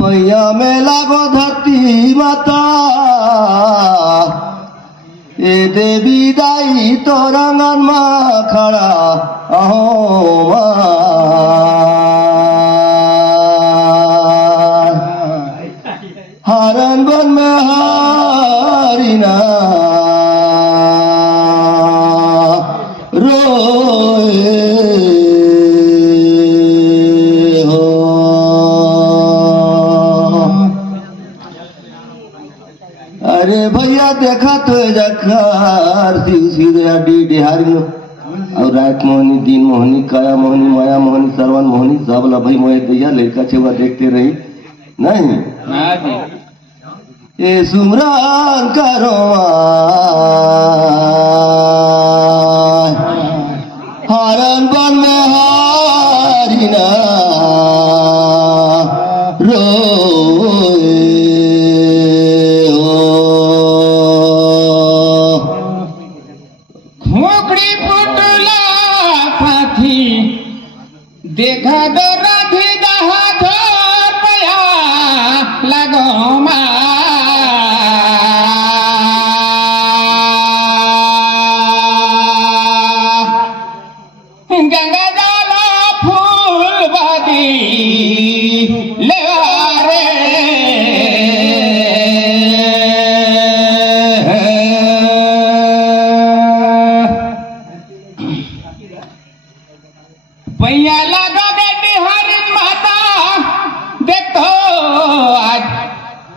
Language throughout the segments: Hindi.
पैया में लागो धरती माता ए देवी दाई तोरंगन मा खड़ा अहो हरन बन में हारिना रोए हो। अरे भैया देखा तो जखर सीधे अड्डी डिहारी और रात मोहनी दिन मोहनी काया मोहनी माया मोहनी सरवन मोहनी सब ला भाई मोहे भैया लड़का छेवा देखते रही नहीं ये सुमरान करो हरन बन में हारिना रोए खोपड़ी पुटला पाथी देखा दो राधी दहा धोर पया लगो मा गंगा जाला फूल बादी लेवारे भैया लगा बेटी हर माता देखो आज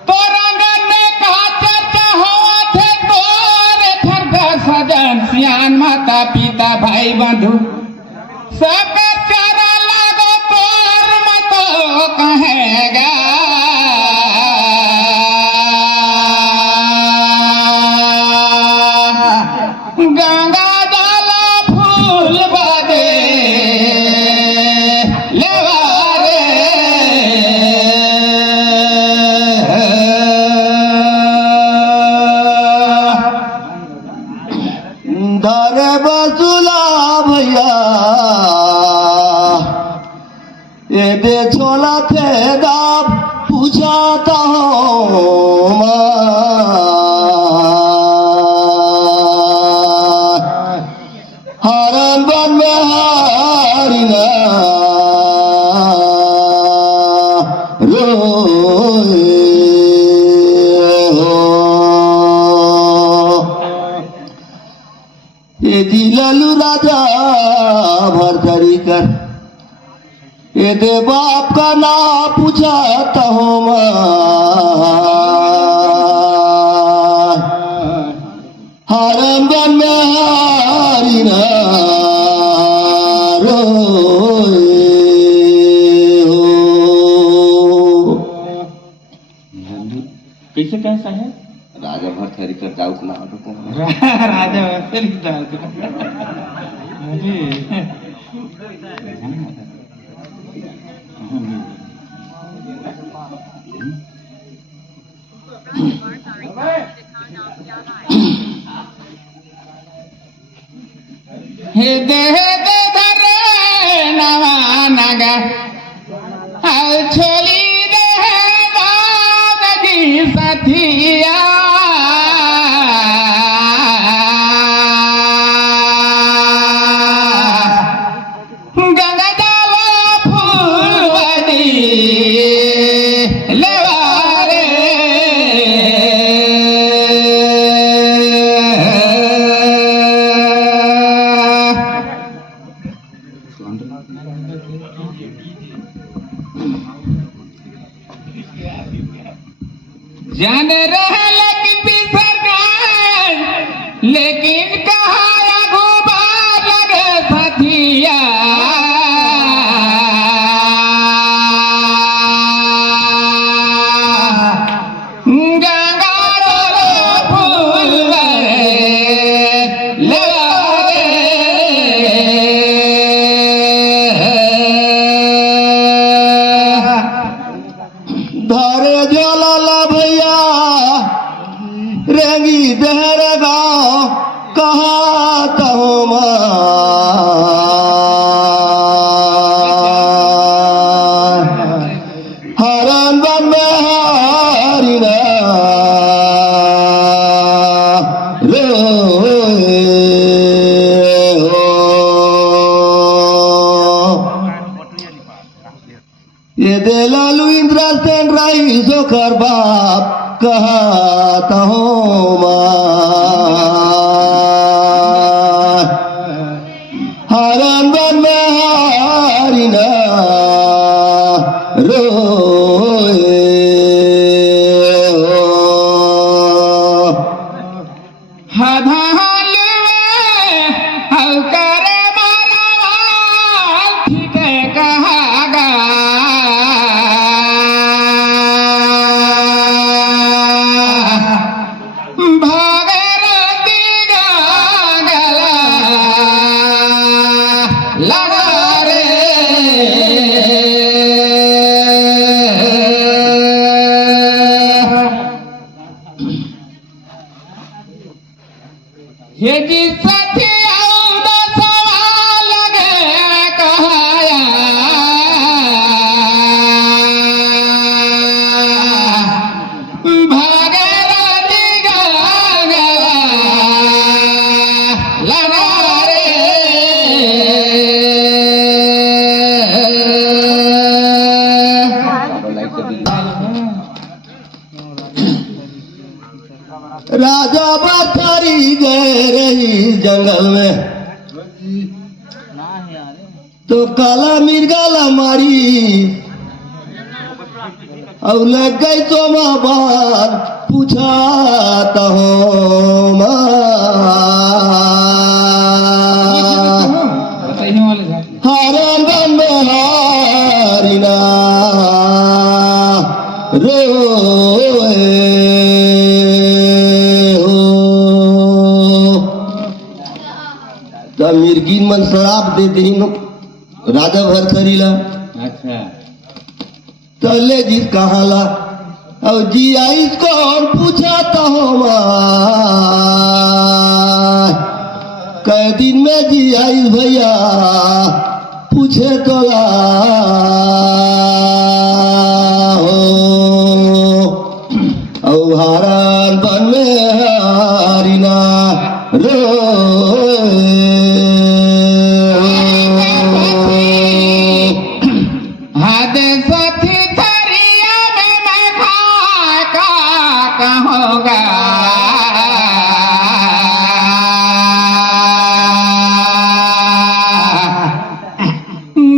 तो रंगन में कहा चर्चा हुआ थे तोरे थर सजन सियान माता पिता भाई बंधु सब चारा लागो तोर मतो कहेगा गंगा जाला फूल बादे लेवारे धरे बसुला भैया ये दे छोला थे दाब पूछाता हूँ हरन बन में हारिना रोए हो। ये दिललू राजा भरथरी कर ये दे बाप का ना पूछाता हूँ हरन बन में हारिना रोए हो। कैसे कैसा है राजा भरथरी कर जाऊ ना राजा वैसे लिखता हे दे धरे नवा नगा हल छोली दे दादी सथिया गंगा जाला फूलवदी लेवारे जान रहे लेकिन बिसर गए लेकिन कहा गुबार लगे सथिया गंगा जल फूल धरे जला भैया ये दे लालू इंद्रासन राई सोखर बाप कहता हूँ मार हरन बन में हारिना रोए हधाल हलकर मारवाल ठीक कहागा भागरती गागला लगा रे हे जी साथी आउद सवाल लगे कहाया भागरती गागला लगा रे राजा बथारी गए रही जंगल में तो काला मिर्गाला मारी और लग गई तो माँ बार पूछाता हूँ बताइए वाले साहब हारन बन में हारिना रोए तब मिर्गिन मन शराब दे दही राजा भर करीला अच्छा तले जिस कहाला अब जी आइस कौन पूछाता हो कै दिन में जी आइस भैया पूछे तोला हो औ हारन बन में हारिना हाथ साथी थरिया में मैं खा का कहूँगा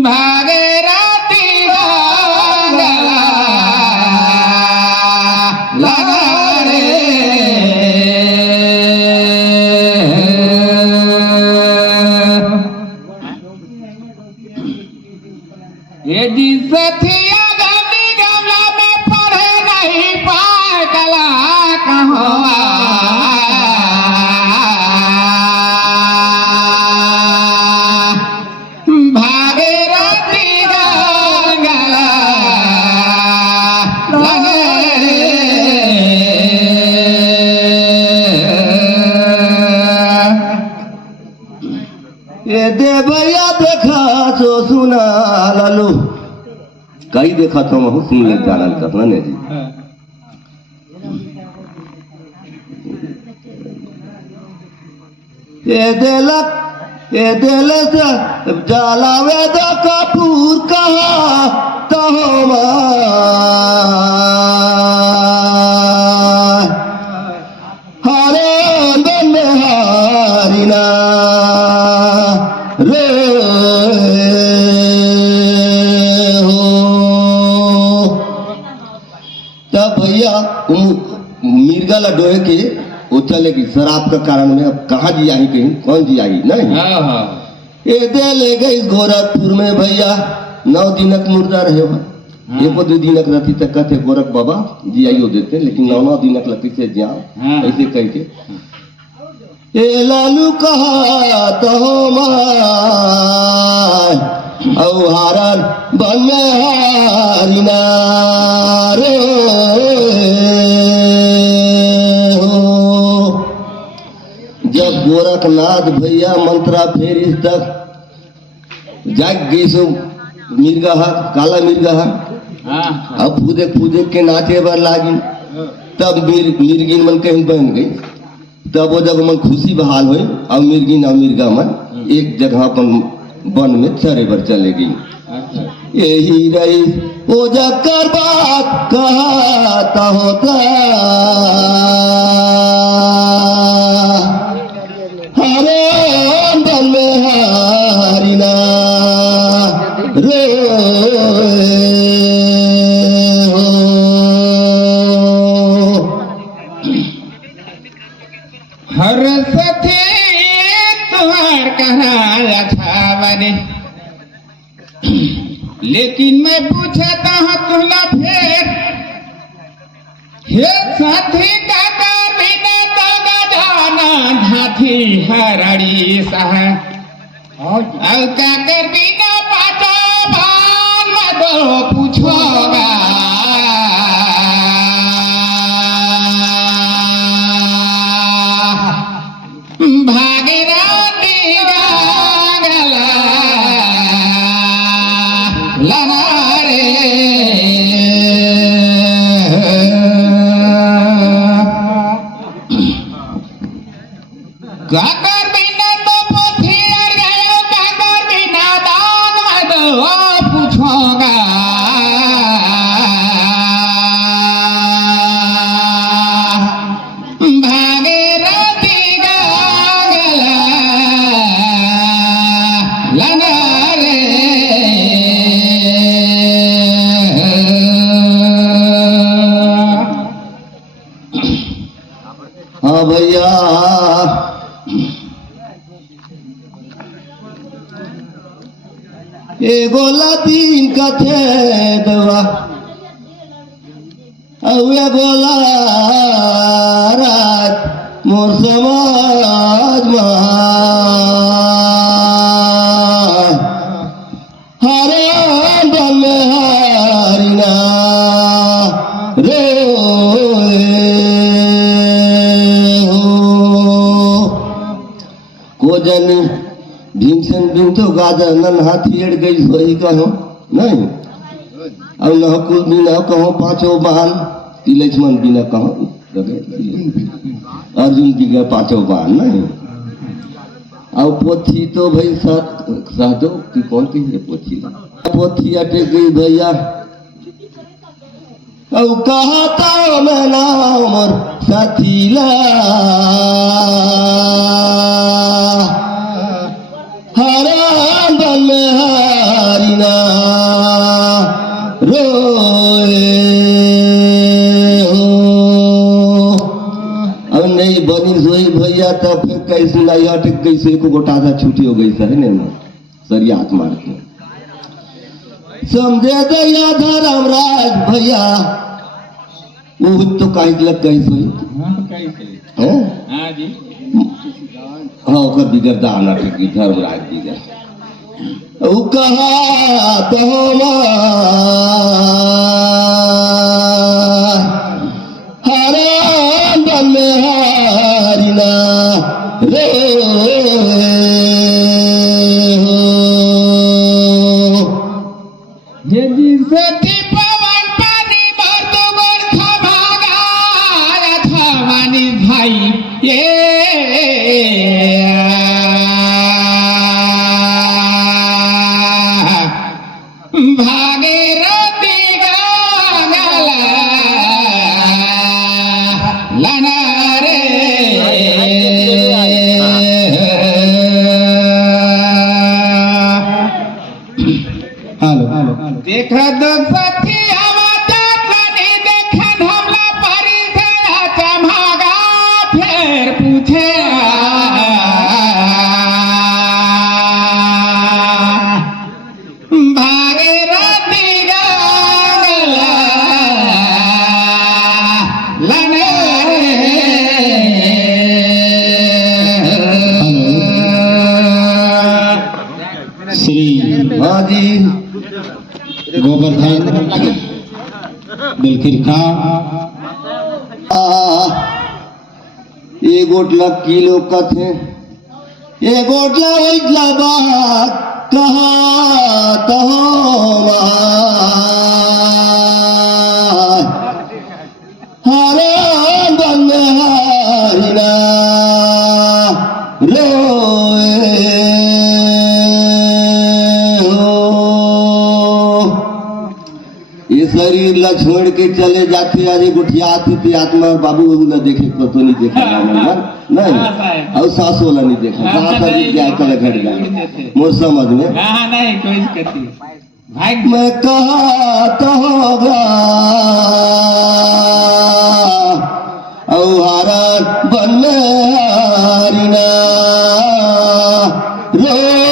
भागरती गागला लगा रे ये जी सथिया गली गमला में पढ़े नहीं पाए कला कहवा भागरती गागला लगा ये दे भैया देखा तो सुना लालू कई देखा तो मैं सुन ले जानल करना ने जी ये देले से जलावे द कपूर कहा तो हरे बन में हारिना रे तब भैया मिर्गा लडोए के वो चलेगी शराब का कारण में अब कहाँ जी आई कहीं कौन जी आई नहीं ये दे ले गई गोरखपुर में भैया 9 दिनक मुर्दा रहे हो एको 2 दिनक रहती तक कहते गोरख बाबा जी आइयो देते लेकिन 9 दिनक लगती से जाओ ऐसे कह के ये लालू कहा तो औ हारन बन में हारिना रे जब गोरखनाथ भैया मंत्रा फेर इस तक जाग गई सो मिर्गा काला मिर्गा अब फूदे फूदे के नाचे बर लागी तब मिर्गिन मन कहीं बन गई तब वो जब मन खुशी बहाल हुई और मिर्गिन और मिर्गा मन एक जगह पर वन में चरे बर चले गई यही रही वो जकर बात कहता होता हरे अंदर में हरिना रे हर सथे तुम्हार कहा था बने, लेकिन मैं पूछता हूँ तुला फिर हे साथी काका बिना तो गजाना धाथी हरड़ी सह और काकर बिना पाचो भान में दो पूछोगा भागीरथी गागला लना रे काकर बिना तो पोथी अर गयो काकर बिना दान में दो पूछोगा भागीरथी गागला लना रे हाँ भैया एगो लातीन कथे दवा एगो रात मोर समाज हरे अंदर में हरिना रे को जन भीमसेन बिन तो गाजर नन हाथी अड़ गई सोई कहो नहीं अब न कुल भी न कहो पांचों बहन तिलक्ष्मण भी न कहो अर्जुन की गए पांचों बहन नहीं अब पोथी तो भाई सहजो की कौन की है पोथी पोथी अटक गई भैया अब कहा था मैं नाम और साथी ला हरे अंदर में हरिना रोए अब नहीं बनी सोई भैया तो फिर कैसे लाई अटक गई से को गोटा सा छुट्टी हो गई सर ने ना सरिया हाथ मार के समझे दया धर्मराज भैया वो तो काहे लग गई सोई हैं हाँ जी हाँ ओकर बिगड़ दाना की धर्मराज बिगड़ उ कहा तो हरे अंदर में हरिना रे ये जिसे पवन पानी भर दो बरखा भागा था मानी भाई ये भागीरथी गागला लना रे हेलो देखा दो सखी आवाज़ नहीं देखा धमला परिसर चमहागा फिर पूछे भागीरथी गागला लना रे श्री हाँ जी गोवर्धन बिलखिर खां एक गोटला किलो कथे एक गोटला वैटला बात कहा तो हरे अंदर में हरिना रोए शरीर ला छोड़ के चले जाते अरे गुठिया आती थी आत्मा बाबू बाबू ला देखे को तो नहीं देखा नहीं और सासू वाला नहीं देखा कहाँ था जी क्या कल घट गया मोर समझ में हाँ नहीं कोई दिक्कत नहीं भाई मैं कहा तो होगा औहारन बन में हारिना रोए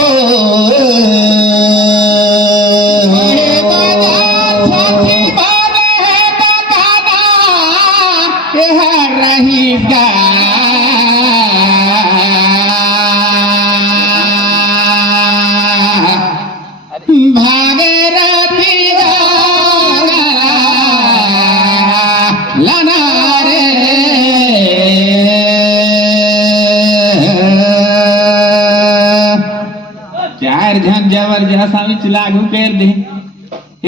चार जन जबरदस्त आमिच लागू कर दे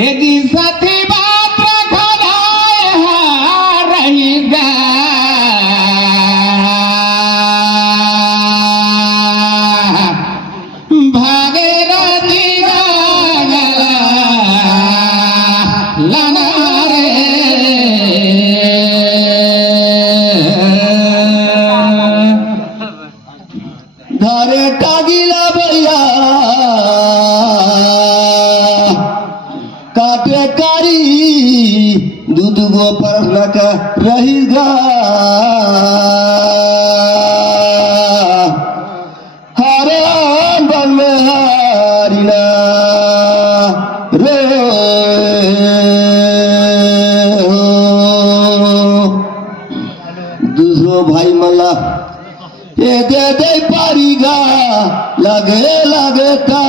एक साथी बात रखा रहेगा भागीरथी लाना रे धारे टागिला भैया काटे कारी दूध गो परसना का रहेगा हरे बन में हारिना रे दूसरो भाई मल्ला ये दे पारीगा लगे लगे ता